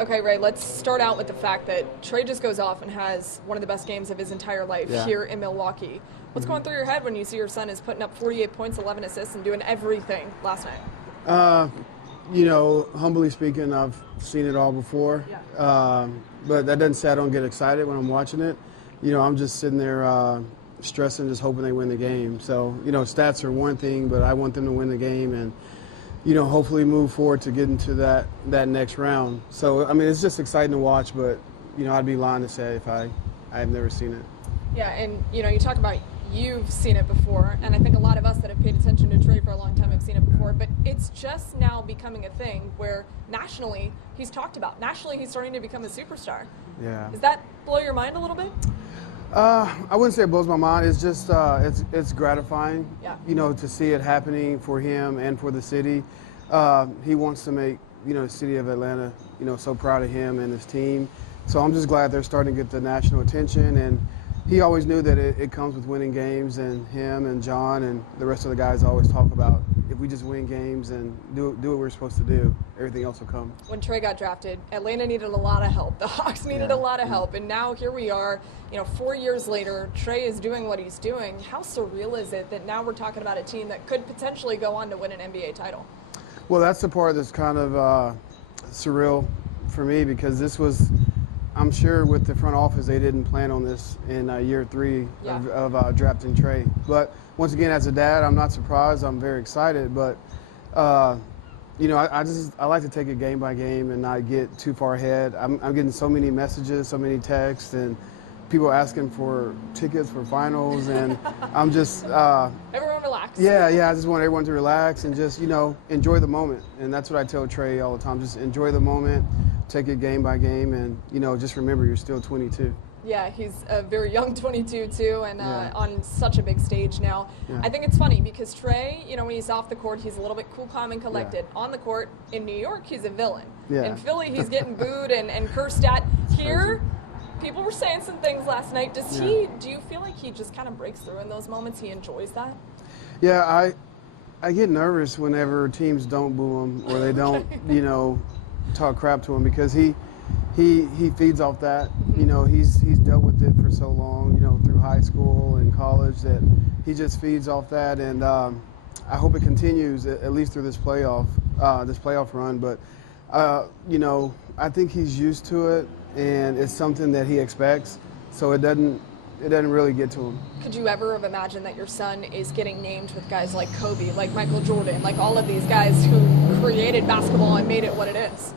Okay, Ray, let's start out with the fact that Trae just goes off and has one of the best games of his entire life here in Milwaukee. What's going through your head when you see your son is putting up 48 points, 11 assists, and doing everything last night? You know, humbly speaking, I've seen it all before. But that doesn't say I don't get excited when I'm watching it. You know, I'm just sitting there stressing, just hoping they win the game. So, you know, stats are one thing, but I want them to win the game and, you know, hopefully move forward to get into that next round. So, I mean, it's just exciting to watch, but, you know, I'd be lying to say if I have never seen it. Yeah, and, you know, you talk about you've seen it before, and I think a lot of us that have paid attention to Trae for a long time have seen it before, but it's just now becoming a thing where nationally he's talked about. Nationally he's starting to become a superstar. Yeah. Does that blow your mind a little bit? I wouldn't say it blows my mind. It's just it's gratifying, you know, to see it happening for him and for the city. He wants to make, you know, the city of Atlanta, you know, so proud of him and his team. So I'm just glad they're starting to get the national attention. And he always knew that it comes with winning games, and him and John and the rest of the guys always talk about if we just win games and do what we're supposed to do, everything else will come. When Trae got drafted, Atlanta needed a lot of help. The Hawks needed a lot of help. And now here we are, you know, 4 years later, Trae is doing what he's doing. How surreal is it that now we're talking about a team that could potentially go on to win an NBA title? Well, that's the part that's kind of surreal for me, because this was, I'm sure with the front office, they didn't plan on this in year 3 of drafting Trae. But once again, as a dad, I'm not surprised. I'm very excited. But, you know, I like to take it game by game and not get too far ahead. I'm getting so many messages, so many texts, and people asking for tickets for finals. And I'm just... everyone relax. Yeah, I just want everyone to relax and just, you know, enjoy the moment. And that's what I tell Trae all the time. Just enjoy the moment. Take it game by game, and, you know, just remember you're still 22. Yeah, he's a very young 22 too, and on such a big stage now. I think it's funny because Trae, you know, when he's off the court, he's a little bit cool, calm, and collected. On the court, in New York, he's a villain. In Philly, he's getting booed and cursed at. Here, people were saying some things last night. Does he? Do you feel like he just kind of breaks through in those moments? He enjoys that? Yeah, I get nervous whenever teams don't boo him or they don't, you know, talk crap to him, because he feeds off that. You know, he's dealt with it for so long, you know, through high school and college, that he just feeds off that. And I hope it continues at least through this playoff run. But you know, I think he's used to it, and it's something that he expects. So it doesn't really get to him. Could you ever have imagined that your son is getting named with guys like Kobe, like Michael Jordan, like all of these guys who created basketball and made it what it is?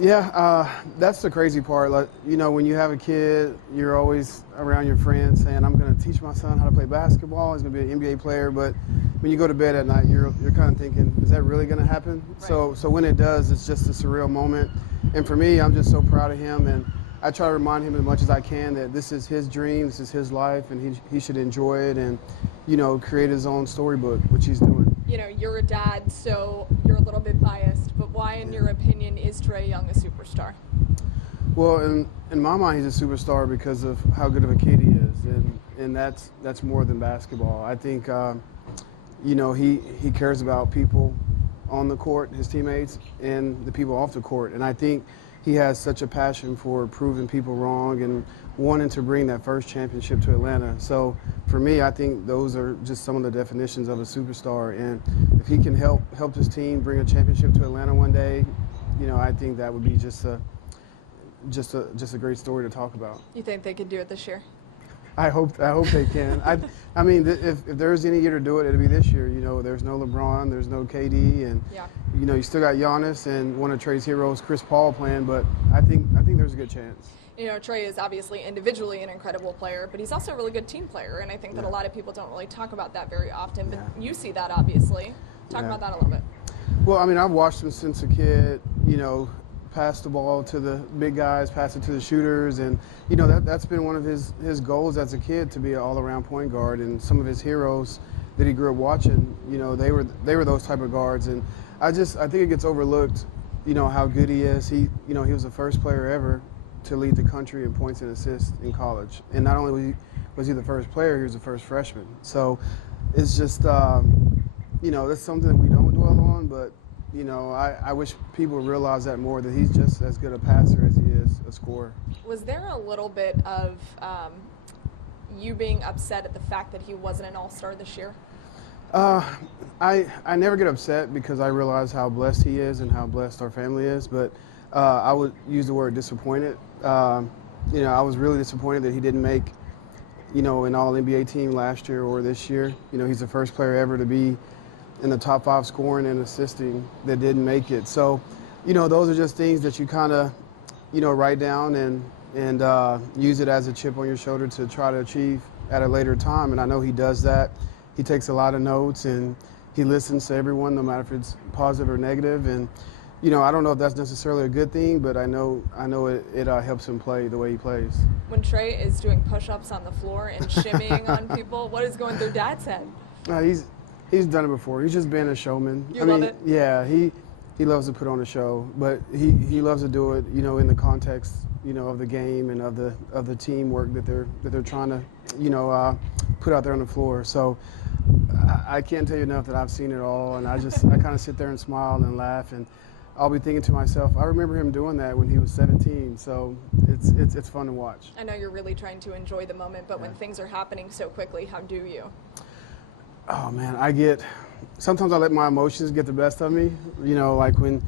Yeah, that's the crazy part. Like, you know, when you have a kid, you're always around your friends saying, I'm going to teach my son how to play basketball. He's going to be an NBA player. But when you go to bed at night, you're kind of thinking, is that really going to happen? Right. So when it does, it's just a surreal moment. And for me, I'm just so proud of him. And I try to remind him as much as I can that this is his dream, this is his life, and he should enjoy it and, you know, create his own storybook, which he's doing. You know, you're a dad, so you're a little bit biased, but why, in your opinion, is Trae Young a superstar? Well, in my mind, he's a superstar because of how good of a kid he is, and that's more than basketball. I think, you know, he cares about people on the court, his teammates, and the people off the court, and I think he has such a passion for proving people wrong and wanting to bring that first championship to Atlanta. So for me, I think those are just some of the definitions of a superstar. And if he can help his team bring a championship to Atlanta one day, you know, I think that would be just a great story to talk about. You think they could do it this year? I hope they can. I mean, if there's any year to do it, it'll be this year. You know, there's no LeBron, there's no KD, and you know, you still got Giannis and one of Trae's heroes, Chris Paul, playing. But I think there's a good chance. You know, Trae is obviously individually an incredible player, but he's also a really good team player, and I think that a lot of people don't really talk about that very often. But you see that, obviously. Talk about that a little bit. Well, I mean, I've watched him since a kid. You know, pass the ball to the big guys, pass it to the shooters, and you know that's been one of his goals as a kid, to be an all-around point guard. And some of his heroes that he grew up watching, you know, they were those type of guards. And I think it gets overlooked, you know, how good he is. He was the first player ever to lead the country in points and assists in college. And not only was he the first player, he was the first freshman. So it's just, you know, that's something that we don't dwell on, but You know, I wish people realize that more, that he's just as good a passer as he is a scorer. Was there a little bit of you being upset at the fact that he wasn't an All-Star this year? I never get upset because I realize how blessed he is and how blessed our family is, but I would use the word disappointed. You know, I was really disappointed that he didn't make, you know, an All-NBA team last year or this year. You know, he's the first player ever to be in the top 5 scoring and assisting that didn't make it. So, you know, those are just things that you kind of, you know, write down and use it as a chip on your shoulder to try to achieve at a later time. And I know he does that. He takes a lot of notes and he listens to everyone, no matter if it's positive or negative. And, you know, I don't know if that's necessarily a good thing, but I know it helps him play the way he plays. When Trae is doing push-ups on the floor and shimmying on people, what is going through Dad's head? He's done it before. He's just been a showman. You love it? Yeah, he loves to put on a show, but he loves to do it, you know, in the context, you know, of the game and of the teamwork that they're trying to, you know, put out there on the floor. So I can't tell you enough that I've seen it all, and I kind of sit there and smile and laugh, and I'll be thinking to myself, I remember him doing that when he was 17. So it's fun to watch. I know you're really trying to enjoy the moment, but when things are happening so quickly, how do you? Oh man, sometimes I let my emotions get the best of me. You know, like when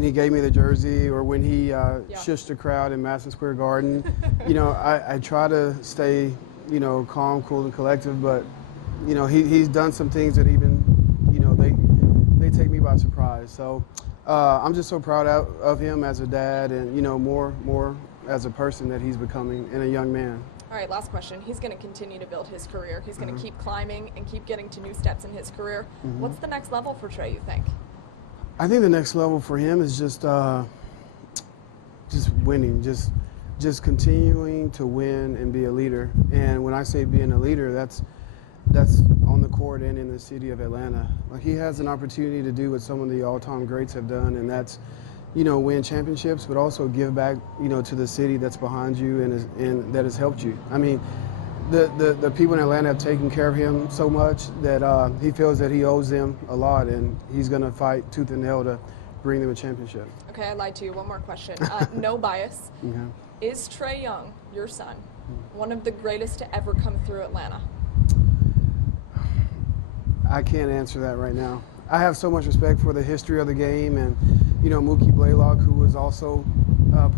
he gave me the jersey, or when he shushed the crowd in Madison Square Garden. You know, I try to stay, you know, calm, cool, and collective. But, you know, he's done some things that even, you know, they take me by surprise. So I'm just so proud of him as a dad, and, you know, more as a person that he's becoming, and a young man. All right, last question. He's going to continue to build his career. He's going to keep climbing and keep getting to new steps in his career. What's the next level for Trae, you think? I think the next level for him is just winning, just continuing to win and be a leader. And when I say being a leader, that's on the court and in the city of Atlanta. Like, he has an opportunity to do what some of the all-time greats have done, and that's, you know, win championships, but also give back, you know, to the city that's behind you and that has helped you. I mean, the people in Atlanta have taken care of him so much that he feels that he owes them a lot, and he's going to fight tooth and nail to bring them a championship. Okay, I lied to you. One more question. No bias. Okay. Is Trae Young, your son, one of the greatest to ever come through Atlanta? I can't answer that right now. I have so much respect for the history of the game, and, you know, Mookie Blaylock, who was also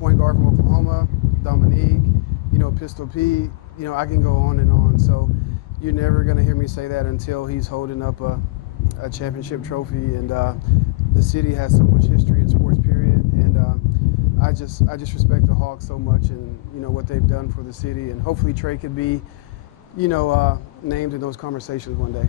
point guard from Oklahoma, Dominique, you know, Pistol Pete, you know, I can go on and on. So you're never going to hear me say that until he's holding up a championship trophy. And the city has so much history in sports, period. And I just respect the Hawks so much, and, you know, what they've done for the city. And hopefully Trae could be, you know, named in those conversations one day.